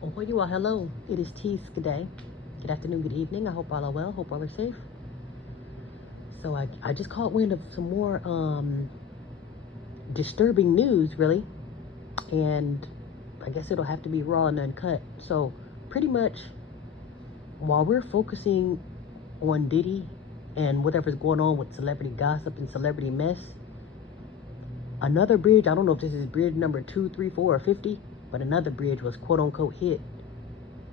Oh, well, you all, hello. It is Tees. Good day. Good afternoon, good evening. I hope all are well. Hope all are safe. So I just caught wind of some more disturbing news, really. And I guess it'll have to be raw and uncut. So pretty much while we're focusing on Diddy and whatever's going on with celebrity gossip and celebrity mess, another bridge, I don't know if this is bridge number 2, 3, 4, or 50, but another bridge was quote unquote hit.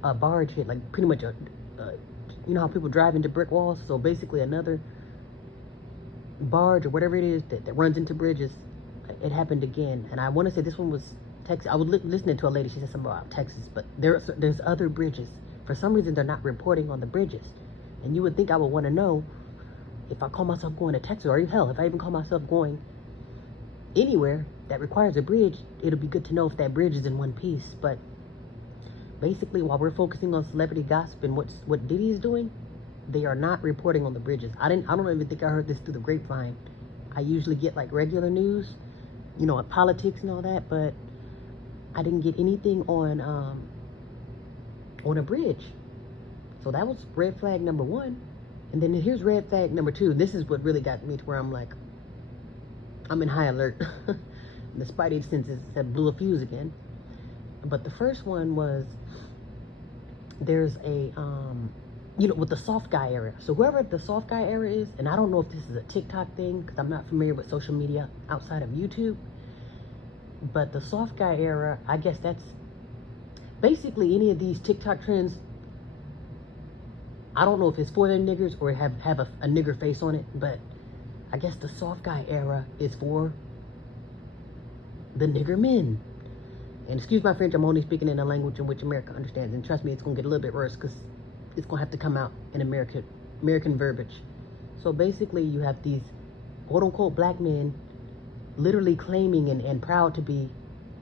A barge hit, like pretty much you know how people drive into brick walls? So basically another barge or whatever it is that runs into bridges, it happened again. And I want to say this one was Texas. I was listening to a lady, she said something about Texas, but there's other bridges. For some reason, they're not reporting on the bridges. And you would think I would want to know if I call myself going to Texas, or hell, if I even call myself going anywhere that requires a bridge, it'll be good to know if that bridge is in one piece. But basically, while we're focusing on celebrity gossip and what Diddy is doing, they are not reporting on the bridges. I don't even think I heard this through the grapevine. I usually get like regular news, you know, politics and all that, but I didn't get anything on a bridge. So that was red flag number 1. And then here's red flag number 2. This is what really got me to where I'm like, I'm in high alert. The spidey senses have blew a fuse again. But the first one was, there's a you know, with the soft guy era. So whoever the soft guy era is, and I don't know if this is a TikTok thing because I'm not familiar with social media outside of YouTube, but the soft guy era, I guess that's basically any of these TikTok trends. I don't know if it's for them niggers or have a nigger face on it, but I guess the soft guy era is for the nigger men. And excuse my French, I'm only speaking in a language in which America understands. And trust me, it's going to get a little bit worse because it's going to have to come out in American verbiage. So basically, you have these quote-unquote black men literally claiming and proud to be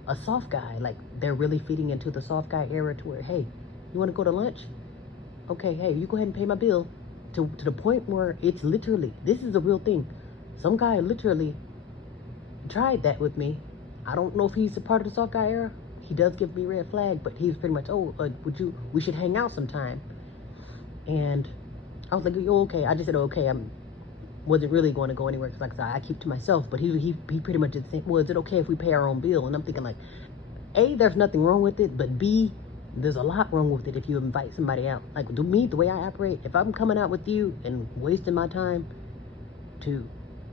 a soft guy. Like, they're really feeding into the soft guy era to where, hey, you want to go to lunch? Okay, hey, you go ahead and pay my bill. To the point where it's literally, this is a real thing. Some guy literally tried that with me. I don't know if he's a part of the soft guy era. He does give me red flag, but he was pretty much, we should hang out sometime. And I was like, oh, okay. I just said, okay. Wasn't really going to go anywhere because, like I said, I keep to myself. But he pretty much did think, well, is it okay if we pay our own bill? And I'm thinking like, A, there's nothing wrong with it, but B, there's a lot wrong with it if you invite somebody out. Like, the way I operate, if I'm coming out with you and wasting my time to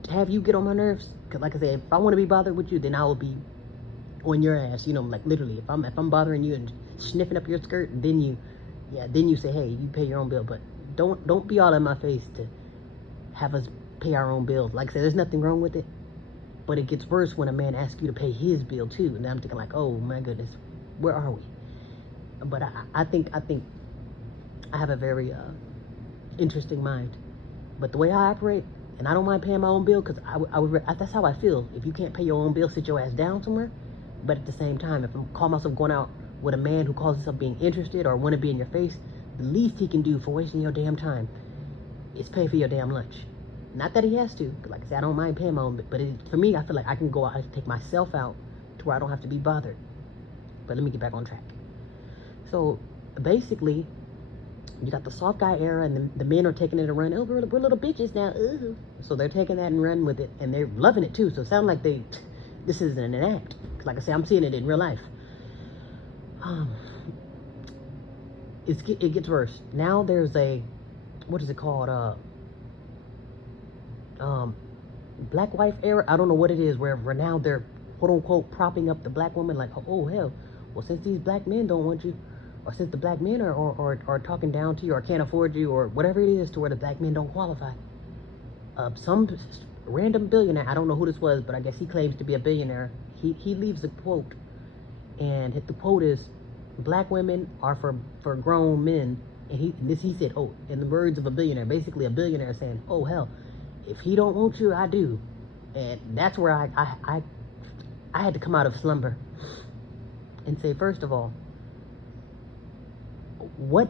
have you get on my nerves, because like I said, if I want to be bothered with you, then I will be on your ass, you know, like literally. If I'm bothering you and sniffing up your skirt, then you say, hey, you pay your own bill. But don't be all in my face to have us pay our own bills. Like I said, there's nothing wrong with it, but it gets worse when a man asks you to pay his bill too. And I'm thinking like, oh my goodness, where are we? But I think I have a very interesting mind. But the way I operate, and I don't mind paying my own bill because that's how I feel. If you can't pay your own bill, sit your ass down somewhere. But at the same time, if I call myself going out with a man who calls himself being interested or want to be in your face, the least he can do for wasting your damn time is pay for your damn lunch. Not that he has to, like I said, I don't mind paying my own, but for me, I feel like I can go out and take myself out to where I don't have to be bothered. But let me get back on track. So basically, you got the soft guy era, and the men are taking it and running. Oh, we're little bitches now. Ooh. So they're taking that and running with it, and they're loving it too. So it sounds like this isn't an act. Like I say, I'm seeing it in real life. It gets worse. Now there's what is it called? Black wife era. I don't know what it is. Where now they're quote unquote propping up the black woman. Like, oh hell, well, since these black men don't want you, or since the black men are talking down to you, or can't afford you, or whatever it is, to where the black men don't qualify. Some random billionaire, I don't know who this was, but I guess he claims to be a billionaire. He leaves a quote, and the quote is, black women are for grown men. And he said, oh, in the words of a billionaire, basically a billionaire saying, oh hell, if he don't want you, I do. And that's where I had to come out of slumber and say, first of all, what?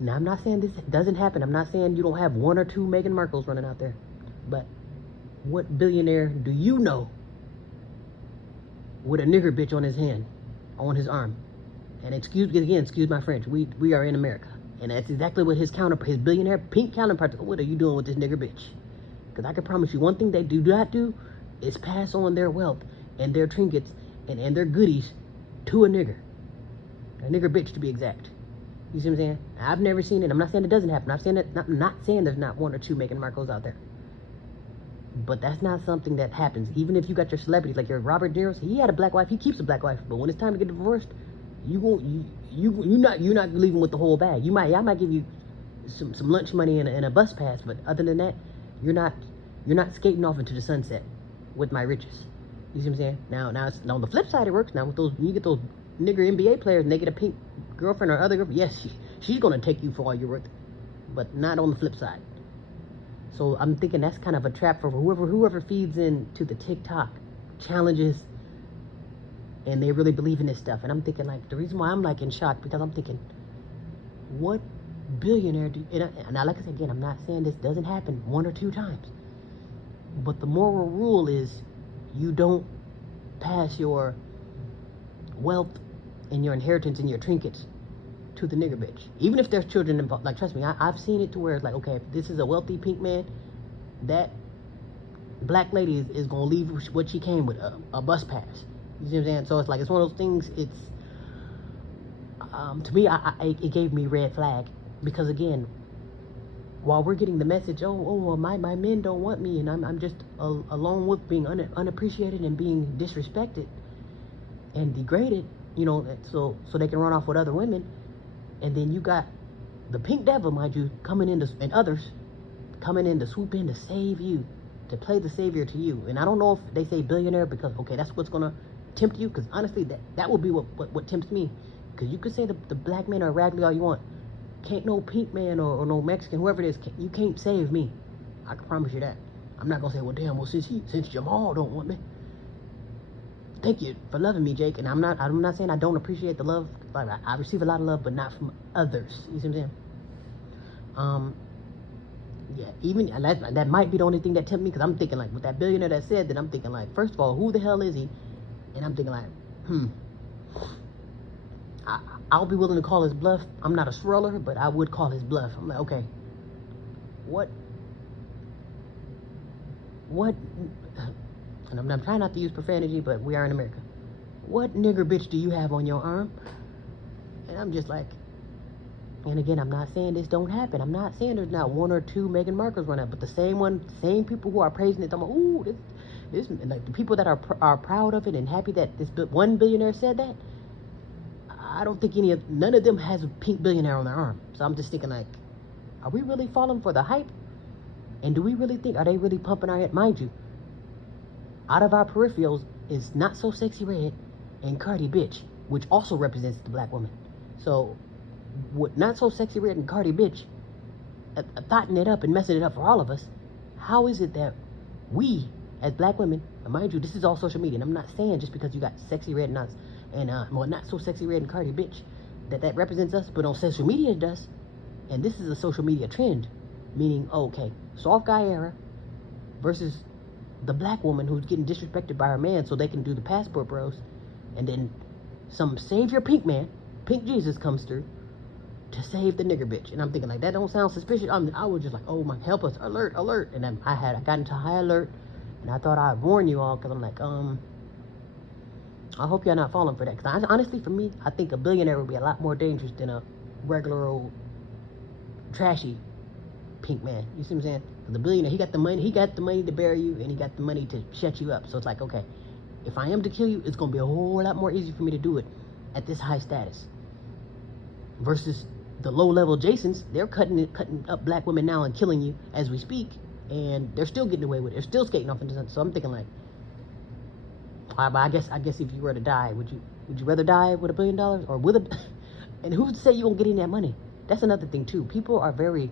Now, I'm not saying this doesn't happen. I'm not saying you don't have 1 or 2 Meghan Markles running out there. But what billionaire do you know with a nigger bitch on his hand, on his arm? And excuse my French. We are in America, and that's exactly what his billionaire pink counterpart. What are you doing with this nigger bitch? Because I can promise you, one thing they do not do is pass on their wealth and their trinkets and their goodies to a nigger bitch to be exact. You see what I'm saying? I've never seen it. I'm not saying it doesn't happen. I'm not saying there's not one or two Meghan Markles out there. But that's not something that happens. Even if you got your celebrities like your Robert De Niro, he had a black wife. He keeps a black wife. But when it's time to get divorced, you're not leaving with the whole bag. I might give you some lunch money and a bus pass, but other than that, you're not skating off into the sunset with my riches. You see what I'm saying? Now it's, on the flip side, it works. Now with those, when you get those nigger NBA players and they get a pink girlfriend or other girlfriend, yes, she's gonna take you for all you're worth, but not on the flip side. So I'm thinking that's kind of a trap for whoever feeds into the TikTok challenges and they really believe in this stuff. And I'm thinking, like, the reason why I'm like in shock, because I'm thinking, what billionaire do now, like I said again, I'm not saying this doesn't happen one or two times, but the moral rule is you don't pass your wealth and your inheritance and your trinkets to the nigger bitch. Even if there's children involved. Like, trust me, I've seen it to where it's like, okay, if this is a wealthy pink man, that black lady is gonna leave what she came with, a bus pass. You see what I'm saying? So it's like, it's one of those things. It's to me, it gave me red flag, because again, while we're getting the message, well, my men don't want me, and I'm just alone with being unappreciated and being disrespected and degraded, you know, so they can run off with other women. And then you got the pink devil, mind you, and others coming in to swoop in to save you, to play the savior to you. And I don't know if they say billionaire because, okay, that's what's gonna tempt you, because honestly, that would be what tempts me. Because you could say the black men are raggedy all you want, can't no pink man or no Mexican, whoever it is, you can't save me. I can promise you that. I'm not gonna say, well, damn, well, since Jamal don't want me, thank you for loving me, Jake. And I'm not saying I don't appreciate the love. Like, I receive a lot of love, but not from others. You see what I'm saying? Yeah, even that might be the only thing that tempts me, because I'm thinking, like, with that billionaire that said that, I'm thinking, like, first of all, who the hell is he? And I'm thinking, like, I'll be willing to call his bluff. I'm not a swirler, but I would call his bluff. I'm like, okay, what, and I'm trying not to use profanity, but we are in America. What nigger bitch do you have on your arm? And I'm just like, and again, I'm not saying this don't happen. I'm not saying there's not one or two Meghan Markles run out, but the same people who are praising it, I'm like, ooh, this, like the people that are proud of it and happy that this one billionaire said that, I don't think none of them has a pink billionaire on their arm. So I'm just thinking, like, are we really falling for the hype? And do we really think, are they really pumping our head? Mind you, out of our peripherals is Not So Sexy Red and Cardi Bitch, which also represents the black woman. So, with Not So Sexy Red and Cardi Bitch thotting it up and messing it up for all of us, how is it that we, as black women, and mind you, this is all social media, and I'm not saying just because you got Sexy Red and Not So Sexy Red and Cardi Bitch, that represents us, but on social media it does. And this is a social media trend, meaning, okay, soft guy era versus the black woman who's getting disrespected by her man so they can do the passport bros, and then some savior pink man, pink Jesus, comes through to save the nigger bitch. And I'm thinking, like, that don't sound suspicious. I was just like, oh my, help us, alert. And then I got into high alert, and I thought I'd warn you all, because I'm like, I hope y'all not falling for that, because honestly, for me, I think a billionaire would be a lot more dangerous than a regular old trashy pink man. You see what I'm saying? The billionaire, he got the money to bury you, and he got the money to shut you up. So it's like, okay, if I am to kill you, it's gonna be a whole lot more easy for me to do it at this high status. Versus the low-level Jasons, they're cutting up black women now and killing you as we speak, and they're still getting away with it. They're still skating off into something. So I'm thinking, like, I guess if you were to die, would you rather die with $1 billion or with a? And who's to say you won't get in that money? That's another thing too. People are very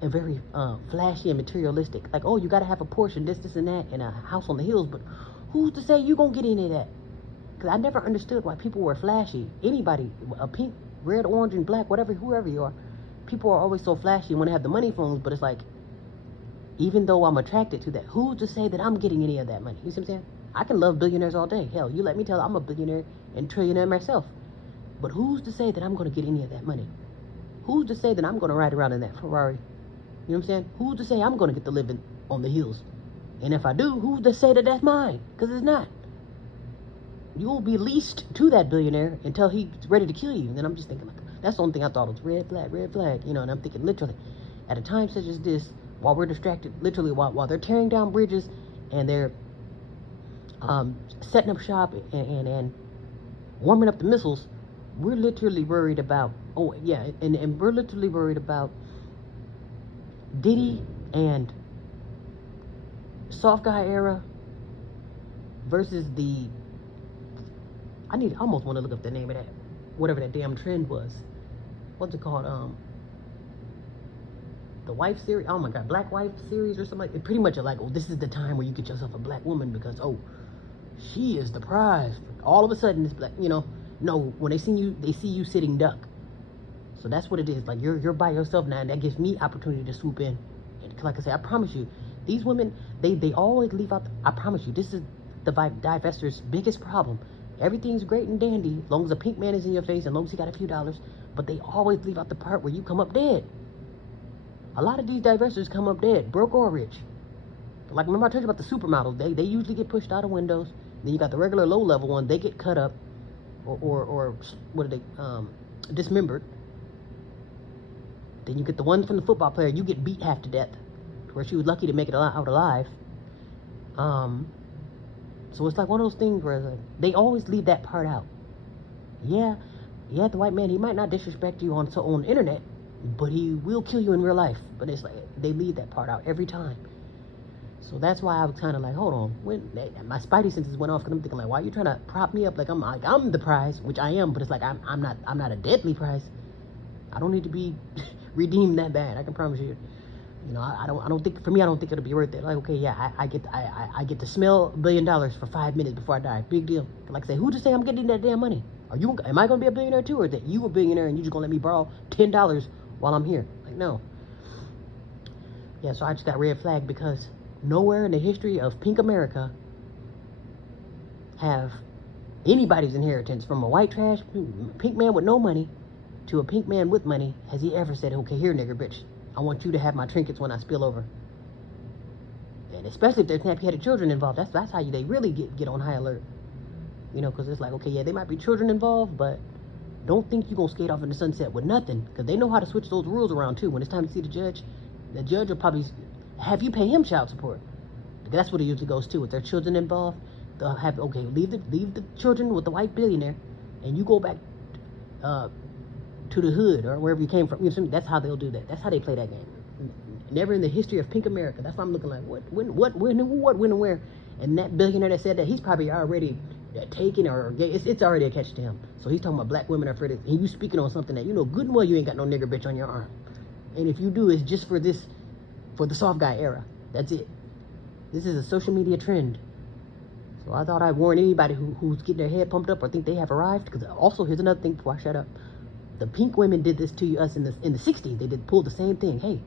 flashy and materialistic. Like, oh, you got to have a Porsche and this and that and a house on the hills. But who's to say you gonna get any of that? Because I never understood why people were flashy. Anybody, a pink, red, orange, and black, whoever you are, people are always so flashy and want to have the money phones. But it's like, even though I'm attracted to that, who's to say that I'm getting any of that money? You see what I'm saying? I can love billionaires all day. Hell, you let me tell, I'm a billionaire and trillionaire myself. But who's to say that I'm going to get any of that money? Who's to say that I'm going to ride around in that Ferrari? You know what I'm saying? Who's to say I'm going to get to live on the hills? And if I do, who's to say that that's mine? Because it's not. You'll be leased to that billionaire until he's ready to kill you. And then I'm just thinking, like, that's the only thing I thought was red flag, you know. And I'm thinking, literally, at a time such as this, while we're distracted, literally, while they're tearing down bridges and they're setting up shop and warming up the missiles, we're literally worried about, and we're literally worried about Diddy and soft guy era versus I almost want to look up the name of that, whatever that damn trend was. What's it called? The wife series. Oh my God, black wife series or something like. It pretty much like, oh, this is the time where you get yourself a black woman because she is the prize. All of a sudden, it's black. You know, no, when they see you sitting duck. So that's what it is. Like you're by yourself now, and that gives me opportunity to swoop in. And like I say, I promise you, these women, they always leave out. I promise you, this is the divestors' biggest problem. Everything's great and dandy as long as a pink man is in your face and as long as he got a few dollars, but they always leave out the part where you come up dead. A lot of these divestors come up dead, broke or rich. Like, remember I told you about the supermodels? They usually get pushed out of windows. Then you got the regular low-level ones. They get cut up or what are they, dismembered. Then you get the one from the football player. You get beat half to death, where she was lucky to make it out alive. So it's like one of those things where they always leave that part out. Yeah, the white man, he might not disrespect you on the internet, but he will kill you in real life. But it's like they leave that part out every time. So that's why I was kind of like, hold on. My spidey senses went off because I'm thinking like, why are you trying to prop me up like I'm the prize, which I am, but it's like I'm not a deadly prize. I don't need to be redeemed that bad. I can promise you. You know, I don't think, for me, I don't think it'll be worth it. Like, okay, yeah, I get to smell $1 billion for 5 minutes before I die. Big deal. Like I say, who to say I'm getting that damn money? Am I going to be a billionaire too? Or is that you a billionaire and you just going to let me borrow $10 while I'm here? Like, no. Yeah, so I just got red flagged because nowhere in the history of pink America have anybody's inheritance, from a white trash pink man with no money to a pink man with money, has he ever said, okay, here, nigger, bitch, I want you to have my trinkets when I spill over. And especially if there's nappy-headed children involved, that's how they really get on high alert. You know, because it's like, okay, yeah, there might be children involved, but don't think you're going to skate off in the sunset with nothing, because they know how to switch those rules around, too. When it's time to see the judge will probably have you pay him child support. Because that's what it usually goes to. If there are children involved, they'll have, okay, leave the children with the white billionaire, and you go back to the hood or wherever you came from. You know, that's how they'll do that. That's how they play that game. Never in the history of pink America. That's why I'm looking like, when, and where. And that billionaire that said that, he's probably already taken or gay. It's already a catch to him. So he's talking about black women are for this. And you speaking on something that you know good and well you ain't got no nigger bitch on your arm. And if you do, it's just for the soft guy era. That's it. This is a social media trend. So I thought I'd warn anybody who's getting their head pumped up or think they have arrived. Because also, here's another thing before I shut up. The pink women did this to us in the 60s. They pulled the same thing. Hey,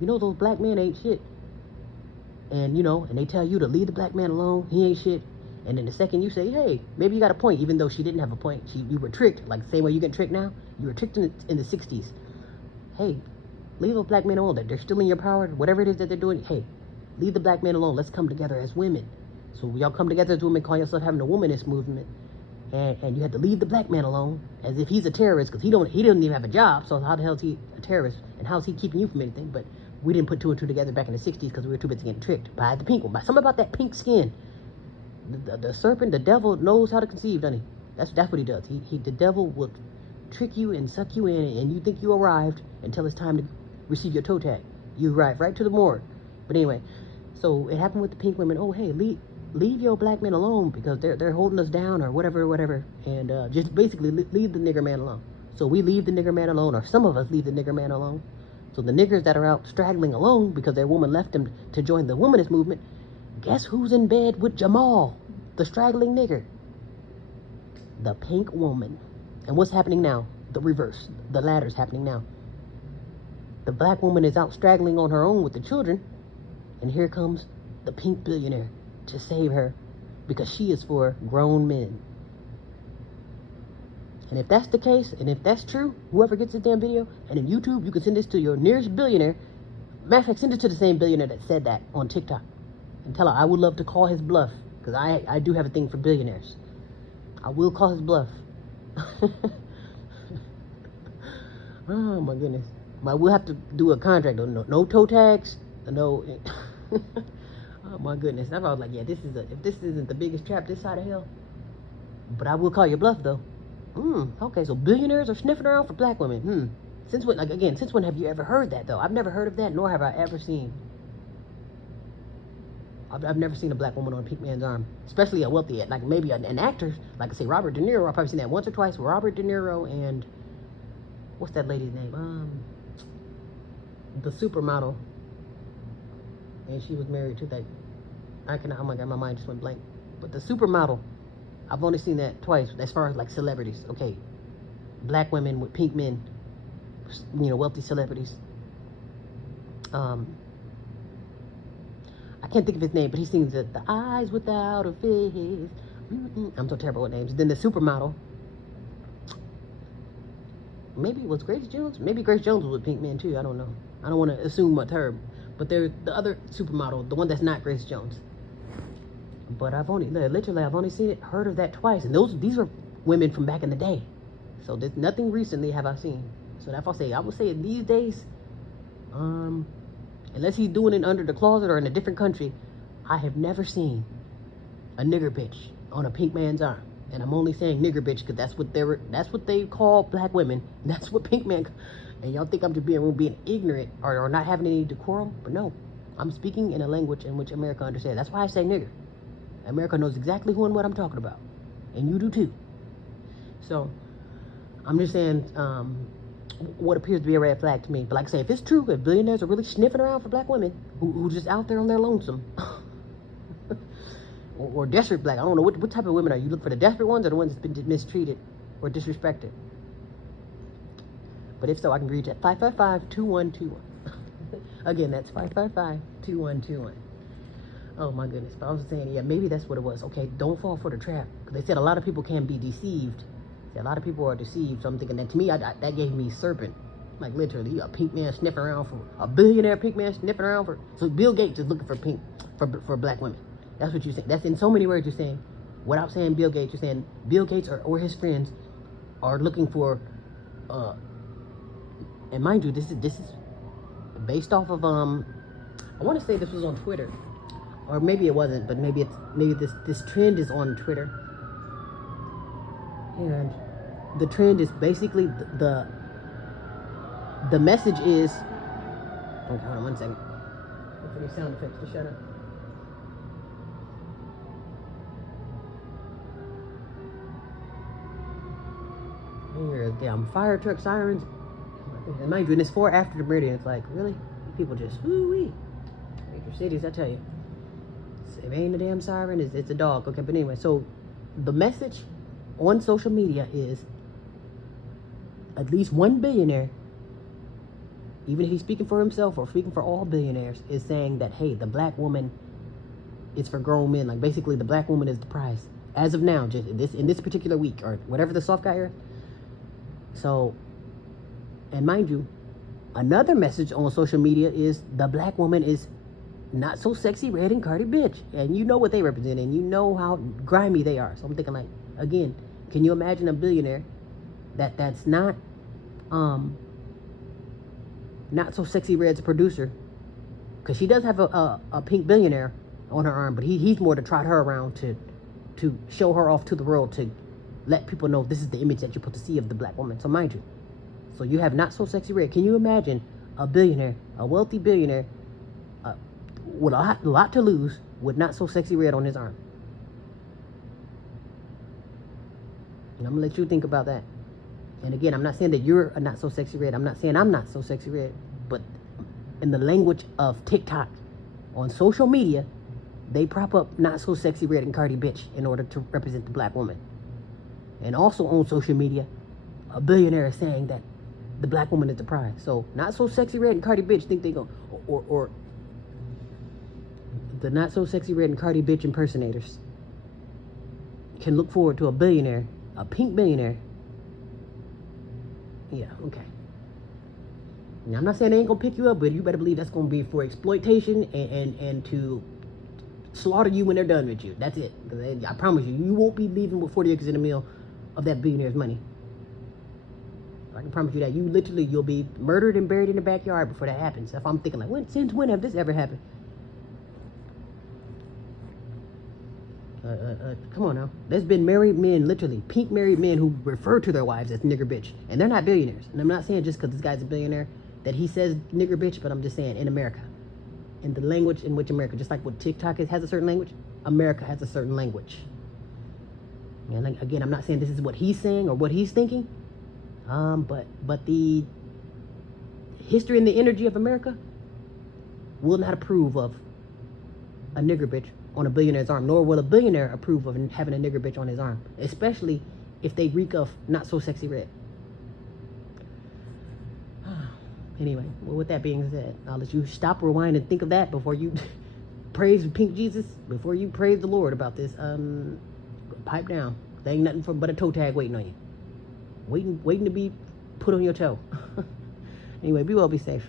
you know those black men ain't shit. And, you know, and they tell you to leave the black man alone. He ain't shit. And then the second you say, hey, maybe you got a point, even though she didn't have a point. You were tricked. Like the same way you get tricked now. You were tricked in the 60s. Hey, leave those black men alone. They're still in your power. Whatever it is that they're doing, hey, leave the black men alone. Let's come together as women. So y'all come together as women, call yourself having a womanist movement. And you had to leave the black man alone as if he's a terrorist, because he doesn't even have a job. So how the hell is he a terrorist? And how is he keeping you from anything? But we didn't put two and two together back in the 60s because we were too busy getting tricked by the pink one. By something about that pink skin. The serpent, the devil knows how to conceive, doesn't he? That's what he does. The devil will trick you and suck you in, and you think you arrived until it's time to receive your toe tag. You arrive right to the morgue. But anyway, so it happened with the pink women. Oh, hey, leave your black men alone because they're holding us down or whatever, and just basically leave the nigger man alone. So we leave the nigger man alone, or some of us leave the nigger man alone. So the niggers that are out straggling alone because their woman left them to join the womanist movement, guess who's in bed with Jamal, the straggling nigger? The pink woman. And what's happening now? The reverse. The latter's happening now. The black woman is out straggling on her own with the children, and here comes the pink billionaire to save her because she is for grown men. And if that's the case, and if that's true, whoever gets this damn video, and in YouTube, you can send this to your nearest billionaire. Matter of fact, send it to the same billionaire that said that on TikTok. And tell her I would love to call his bluff. Because I do have a thing for billionaires. I will call his bluff. Oh my goodness. But we'll have to do a contract though. No toe tags. No. Oh my goodness. I was like, yeah, if this isn't the biggest trap this side of hell. But I will call your bluff though. Okay, so billionaires are sniffing around for black women. Since when, since when have you ever heard that though? I've never heard of that, nor have I ever seen. I've never seen a black woman on a pink man's arm, especially a wealthy, like maybe an actor, like I say Robert De Niro. I've probably seen that once or twice with Robert De Niro and what's that lady's name? The supermodel, and she was married to that. Oh my god, my mind just went blank. But the supermodel, I've only seen that twice as far as like celebrities. Okay, black women with pink men, wealthy celebrities. I can't think of his name, but he sings the eyes without a face. I'm so terrible with names. Then the supermodel. Maybe it was Grace Jones. Maybe Grace Jones was with pink men too. I don't know. I don't want to assume with her. But there's the other supermodel, the one that's not Grace Jones. But I've only seen it, heard of that twice. And these are women from back in the day. So there's nothing recently have I seen. So that's what I would say these days, unless he's doing it under the closet or in a different country, I have never seen a nigger bitch on a pink man's arm. And I'm only saying nigger bitch because that's what they call black women. That's what pink men. And y'all think I'm just being ignorant or not having any decorum, but no, I'm speaking in a language in which America understands. That's why I say nigger. America knows exactly who and what I'm talking about, and you do too. So I'm just saying what appears to be a red flag to me. But like I say, if it's true, if billionaires are really sniffing around for black women who just out there on their lonesome, or desperate black, I don't know what type of women are you looking for, the desperate ones or the ones that's been mistreated or disrespected. But if so, I can reach at 555-2121. Again, that's 555-2121. Oh my goodness. But I was saying, yeah, maybe that's what it was. Okay, don't fall for the trap. Because they said a lot of people can be deceived. A lot of people are deceived. So I'm thinking that to me, that gave me serpent. Like literally, a pink man sniffing around for, a billionaire pink man sniffing around for. So Bill Gates is looking for black women. That's what you're saying. That's in so many words you're saying. Without saying Bill Gates, you're saying Bill Gates or his friends are looking for, and mind you, this is based off of I want to say this was on Twitter, or maybe it wasn't, but maybe this trend is on Twitter, and the trend is basically the message is. Okay, hold on 1 second. Wait for these sound effects to shut up. Here's damn fire truck sirens. And mind you, and it's 4 after the meridian. It's like, really? People just, woo-wee. Major cities, I tell you. If it ain't a damn siren, it's a dog. Okay, but anyway, so the message on social media is at least one billionaire, even if he's speaking for himself or speaking for all billionaires, is saying that, hey, the black woman is for grown men. Like, basically, the black woman is the prize. As of now, just in this particular week, or whatever the soft guy is. So, and mind you, another message on social media is the black woman is not so sexy, red, and Cardi bitch. And you know what they represent, and you know how grimy they are. So I'm thinking, like, again, can you imagine a billionaire that's not so sexy red's producer? Because she does have a pink billionaire on her arm, but he's more to trot her around to show her off to the world, to let people know this is the image that you're supposed to see of the black woman. So mind you, so you have not so sexy red. Can you imagine a billionaire, a wealthy billionaire, with a lot to lose, with not so sexy red on his arm? And I'm gonna let you think about that. And again, I'm not saying that you're a not so sexy red. I'm not saying I'm not so sexy red. But in the language of TikTok, on social media, they prop up not so sexy red and Cardi bitch in order to represent the black woman. And also on social media, a billionaire is saying that the black woman is the prize. So not so sexy red and Cardi bitch think they go, or the not so sexy red and Cardi bitch impersonators can look forward to a billionaire, a pink billionaire, Yeah, okay. Now, I'm not saying they ain't gonna pick you up, but you better believe that's gonna be for exploitation and to slaughter you when they're done with you. That's it. I promise you, you won't be leaving with 40 acres in the mill of that billionaire's money. I can promise you that. You'll be murdered and buried in the backyard before that happens. If I'm thinking like, since when have this ever happened? Come on now. There's been married men, literally pink married men, who refer to their wives as nigger bitch, and they're not billionaires. And I'm not saying just because this guy's a billionaire that he says nigger bitch, but I'm just saying in America, in the language in which America, just like what TikTok has a certain language, America has a certain language. And again, I'm not saying this is what he's saying or what he's thinking, but the history and the energy of America will not approve of a nigger bitch on a billionaire's arm, nor will a billionaire approve of having a nigger bitch on his arm, especially if they reek of not so sexy red. Anyway, well, with that being said, I'll let you stop, rewind, and think of that before you praise Pink Jesus, before you praise the Lord about this. Pipe down. There ain't nothing but a toe tag waiting on you. Waiting to be put on your toe. Anyway, be well, be safe.